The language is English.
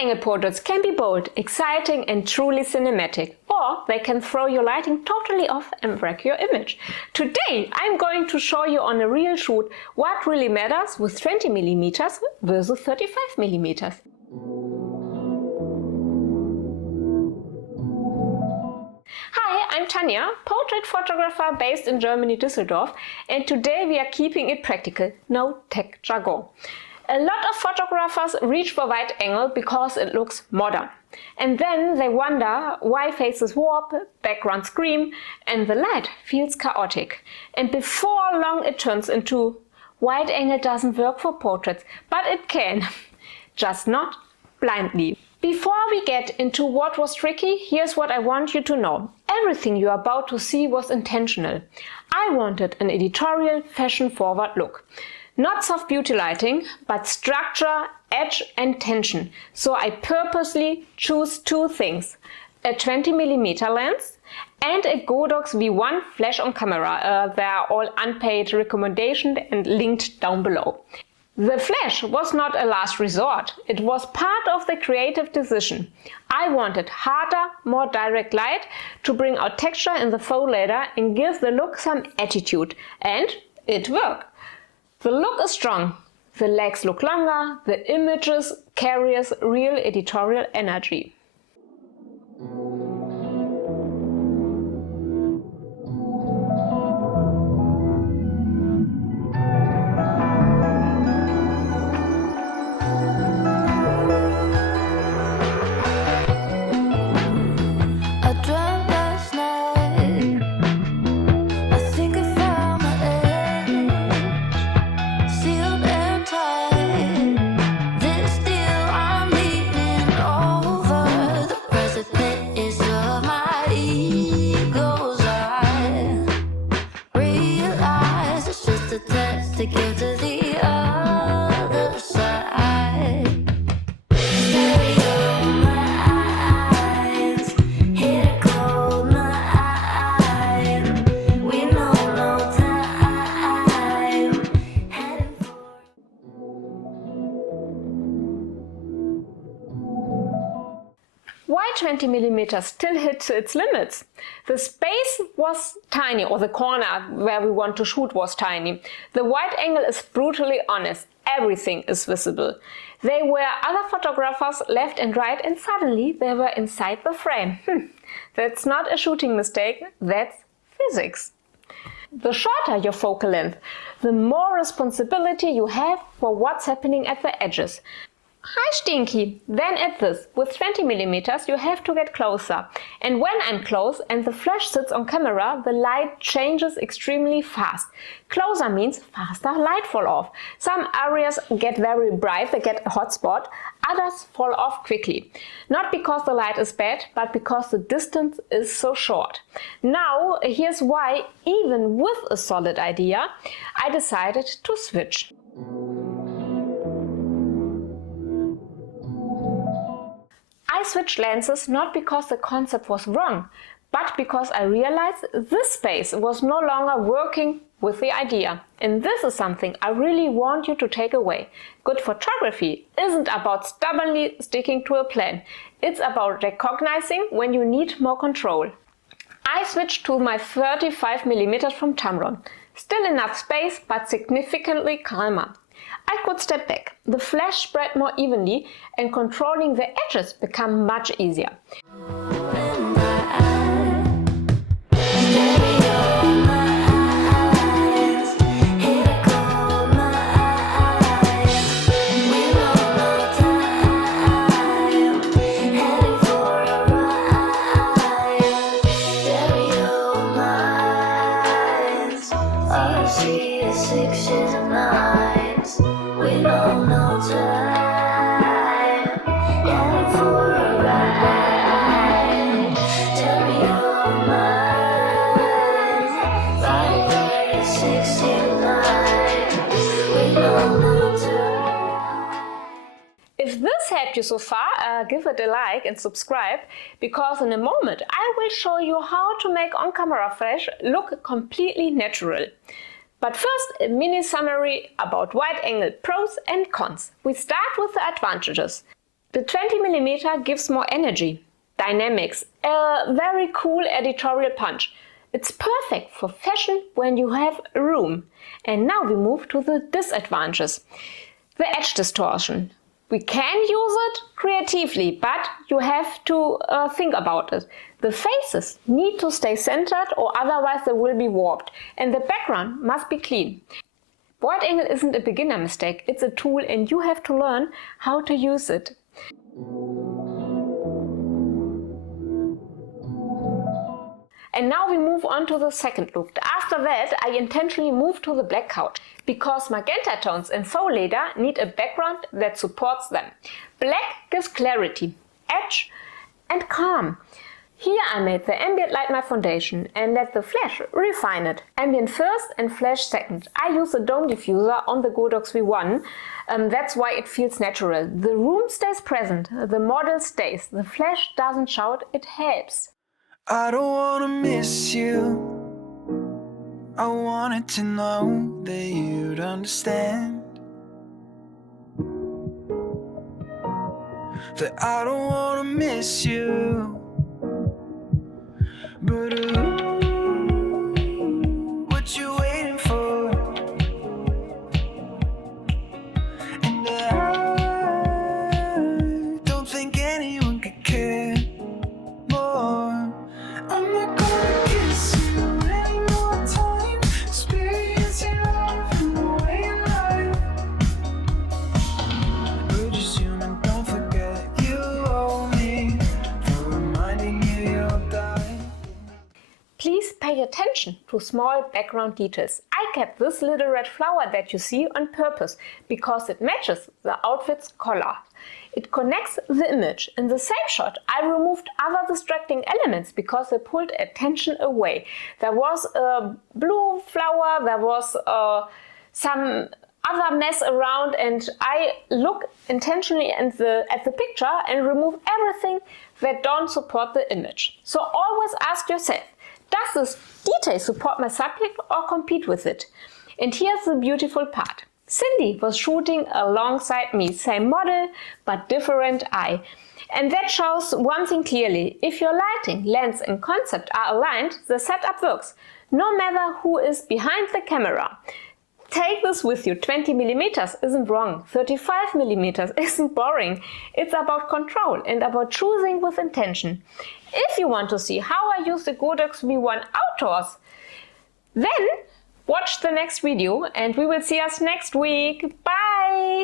Wide-angle portraits can be bold, exciting and truly cinematic, or they can throw your lighting totally off and wreck your image. Today I'm going to show you on a real shoot what really matters with 20mm versus 35mm. Hi, I'm Tanja, portrait photographer based in Germany, Düsseldorf, and today we are keeping it practical, no tech jargon. A lot of photographers reach for wide angle because it looks modern. And then they wonder why faces warp, backgrounds scream, and the light feels chaotic. And before long it turns into wide angle doesn't work for portraits, but it can. Just not blindly. Before we get into what was tricky, here's what I want you to know. Everything you are about to see was intentional. I wanted an editorial, fashion-forward look. Not soft beauty lighting, but structure, edge and tension. So I purposely choose two things. A 20mm lens and a Godox V1 flash on camera. They are all unpaid recommendations and linked down below. The flash was not a last resort, it was part of the creative decision. I wanted harder, more direct light to bring out texture in the faux leather and give the look some attitude, and it worked. The look is strong, the legs look longer, the images carries real editorial energy. To give to the other side. Stereo my eyes, here go my we know no time. Heading for Why 20mm still hit its limits? The space was tiny, or the corner where we want to shoot was tiny. The wide angle is brutally honest. Everything is visible. They were other photographers left and right, and suddenly they were inside the frame. That's not a shooting mistake, that's physics. The shorter your focal length, the more responsibility you have for what's happening at the edges. Hi Stinky! Then at this, with 20mm you have to get closer. And when I'm close and the flash sits on camera, the light changes extremely fast. Closer means faster light fall off. Some areas get very bright, they get a hot spot, others fall off quickly. Not because the light is bad, but because the distance is so short. Now here's why, even with a solid idea, I decided to switch. I switched lenses not because the concept was wrong, but because I realized this space was no longer working with the idea. And this is something I really want you to take away. Good photography isn't about stubbornly sticking to a plan. It's about recognizing when you need more control. I switched to my 35mm from Tamron. Still enough space, but significantly calmer. I could step back, the flash spread more evenly, and controlling the edges became much easier. We don't know time, heading for a ride. Stereo minds, riding 69. We don't know time. If this helped you so far, give it a like and subscribe, because in a moment I will show you how to make on-camera flash look completely natural. But first, a mini summary about wide-angle pros and cons. We start with the advantages. The 20mm gives more energy, dynamics, a very cool editorial punch. It's perfect for fashion when you have room. And now we move to the disadvantages. The edge distortion. We can use it creatively, but you have to think about it. The faces need to stay centered or otherwise they will be warped. And the background must be clean. Wide angle isn't a beginner mistake, it's a tool and you have to learn how to use it. And now we move on to the second look. After that, I intentionally moved to the black couch because magenta tones in faux leather need a background that supports them. Black gives clarity, edge and calm. Here I made the ambient light my foundation and let the flash refine it. Ambient first and flash second. I use a dome diffuser on the Godox V1. That's why it feels natural. The room stays present, the model stays. The flash doesn't shout, it helps. I don't wanna miss you. I wanted to know that you'd understand that I don't wanna miss you. But what you waiting for? And I don't think anyone could care more. I'm not gonna kiss you any more time. Experience your love in the way you lie. We're just human, don't forget you owe me for reminding you you'll die. Please pay attention to small background details. I kept this little red flower that you see on purpose because it matches the outfit's color. It connects the image. In the same shot, I removed other distracting elements because they pulled attention away. There was a blue flower, there was some other mess around, and I look intentionally at the picture and remove everything that don't support the image. So always ask yourself, does this detail support my subject or compete with it? And here's the beautiful part. Cindy was shooting alongside me, same model, but different eye. And that shows one thing clearly. If your lighting, lens and concept are aligned, the setup works, no matter who is behind the camera. Take this with you. 20mm isn't wrong. 35mm isn't boring. It's about control and about choosing with intention. If you want to see how I use the Godox V1 outdoors, then watch the next video and we will see us next week. Bye!